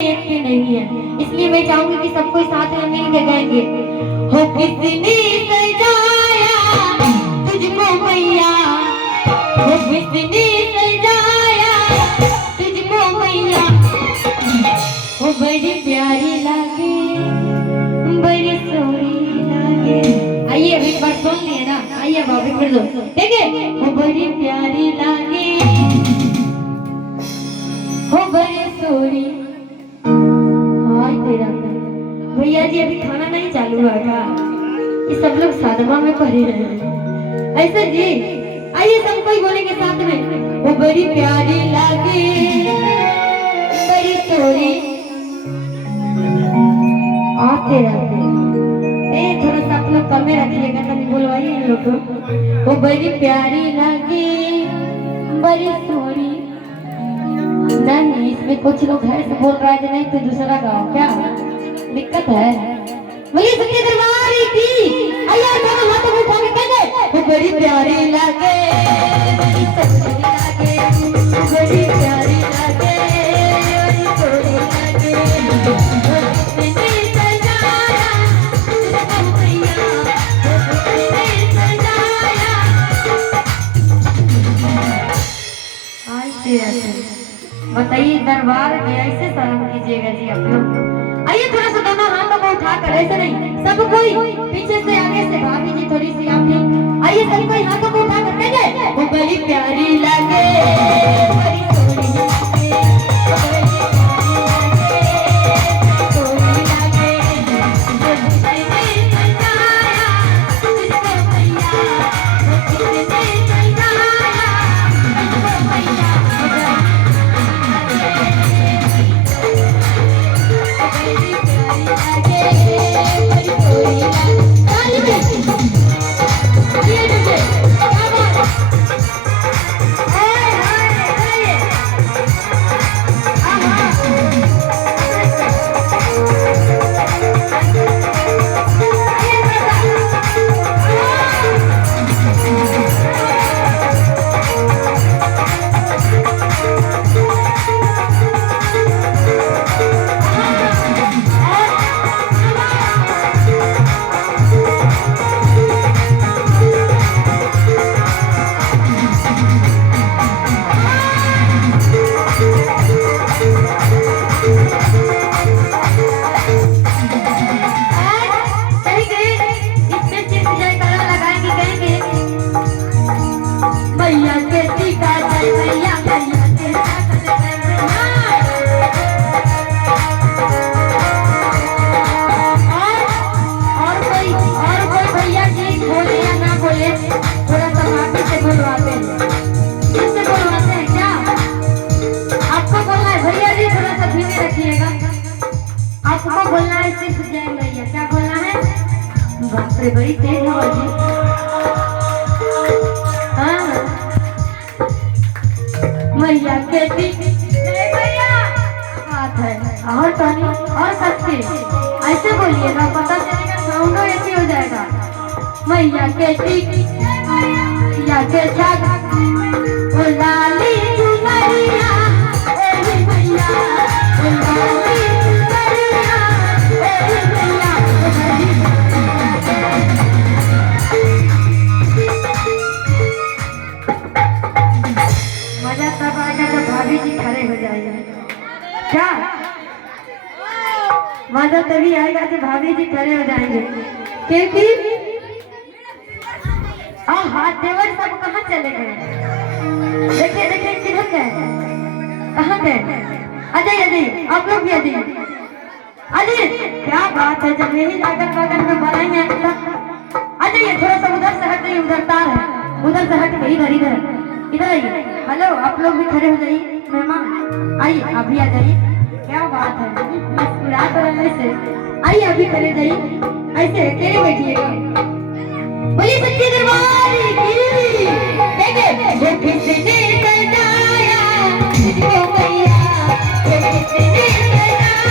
एक भी नहीं है, इसलिए मैं चाहूंगी कि सबको साथ में मिल के गाएंगे। हो किसने सजाया तुझको मैया, हो किसने सजाया तुझको मैया, हो बड़ी प्यारी लागे बड़ी सोहनी लागे। आइए अभी एक बार सुन लिए ना, आइए अब आप फिर दो ठीक है। हो बड़ी प्यारी लागे हो बड़ी सोहनी। भैया जी अभी खाना नहीं चालू हुआ था, ये सब लोग साधवा में पढ़े रहे हैं ऐसे जी। आइए सब कोई बोलेंगे साथ में, वो बड़ी प्यारी लागे बड़ी सोरी। आते रहते थोड़ा सा आप लोग कम में रखिएगा, तभी बोलवाइए इन लोग को। वो बड़ी प्यारी लागे बड़ी सोरी। नहीं इसमें कुछ लोग घर से बोल रहा है नहीं तो दूसरा गाँव क्या दिक्कत है। बोलिए सच्चे दरबार की। आइए दोनों हाथों को उठा के कह दे, वो बड़ी प्यारी लागे बड़ी सोहनी लागे, बड़ी प्यारी लागे बड़ी सोहनी लागे। किसने सजाया तुझको मैया, किसने सजाया। बताइए दरबार में ऐसे शर्म कीजिएगा जी आप लोग। आइए थोड़ा सा दोनों हाथों को उठा कर, ऐसे नहीं सब कोई पीछे से आगे से, भाभी जी थोड़ी सी आप भी आइए, सब कोई हाथों को उठा कर कह, वो बड़ी प्यारी लागे बड़ी सोहनी लागे, सोहनी लागे। किसने सजाया तुझको मैया, किसने सजाया तुझको मैया। आपको बोलना है सिर्फ जय मैया। क्या बोलना है? बाप रे बड़ी तेज हो जी। हाँ मैया कहती जय मैया बात है, और पानी और शक्ति ऐसे बोलिए ना, पता चलेगा साउंडो ऐसे हो जाएगा। मैया कहती मैया के छाग ओ लाली चुनरिया ए मैया ओ लाली क्या मजा तभी आएगा जब भाभी जी खड़े हो जाएंगे, क्योंकि हाथ देवर सब कहाँ चले गए? देखिए देखिए किधर गए, कहाँ गए? अजय अजय आप लोग भी अजय अजय, क्या बात है जब यही लागत बगल में बनाएंगे अजय। थोड़ा सा उधर से हट जाइए, उधर तार है, उधर से हट गई, इधर इधर इधर आइए। हेलो आप लोग भी खड़े हो जाइए, मेहमान आइए अभी आ जाइए। क्या बात है मुस्कुरा तो रहे से, आइए अभी खड़े जाइए, ऐसे अकेले बैठिएगा। बोलिए सच्चे दरबार की। देखिए वो किसने सजाया तुझको मैया, वो किसने सजाया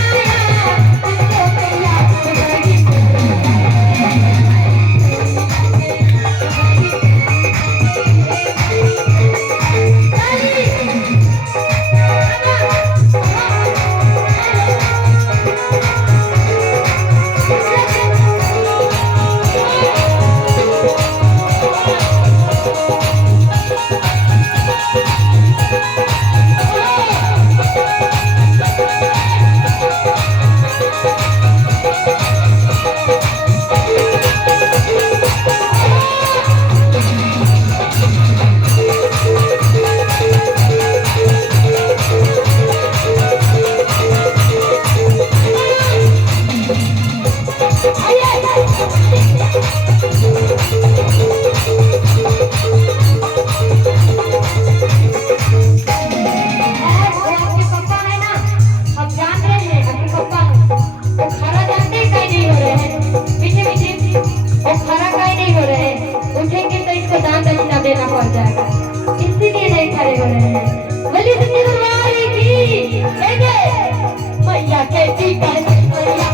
तुझको मैया। के टीका जय मैया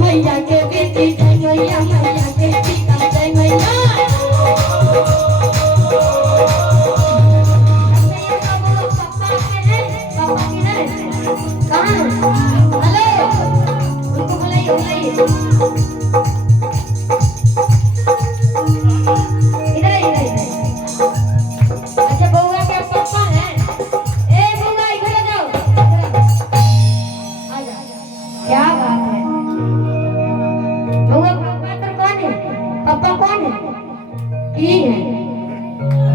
मैया के बेटी जय मैया मैया के पिता जय मैया उनको बुलाइए बुलाइए इधर इधर अच्छा बउआ के पापा हैं ए बउआ इधर आ जाओ आ जा क्या बात है बउआ पापा तो कौन है पापा कौन है ये है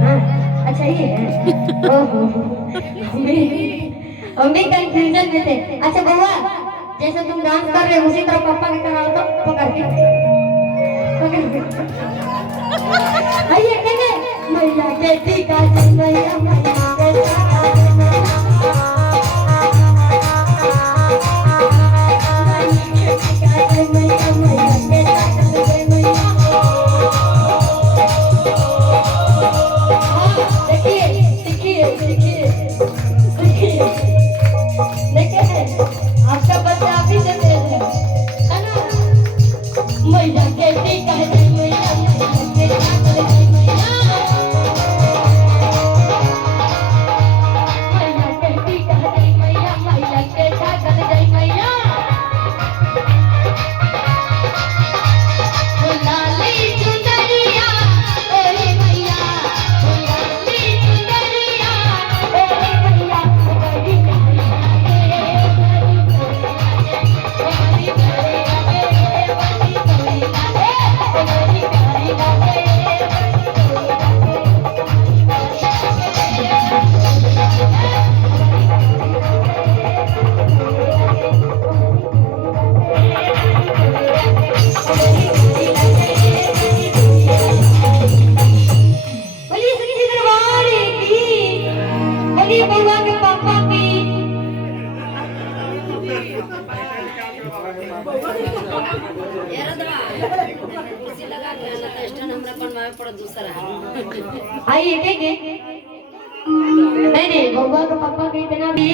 हाँ अच्छा ये है ओहो हम भी कंफ्यूजन में थे अच्छा बउआ जैसे तुम डांस कर रहे हो उसी तरह पापा के कराओ तो पकड़ के आइए कहने मैया के टीका जय मैया मैया के आपका बच्चा अभी से तेज है ना मैया के टीका जय मैया मैया के टीका जय मैया मैया के टीका जय मैया मैया के टीका जय मैया लाली चुनरिया ओए मैया लाली चुनरिया ओए मैया बड़ी बउआ के पापा की आइए नहीं नहीं बउआ के पापा के इतना भी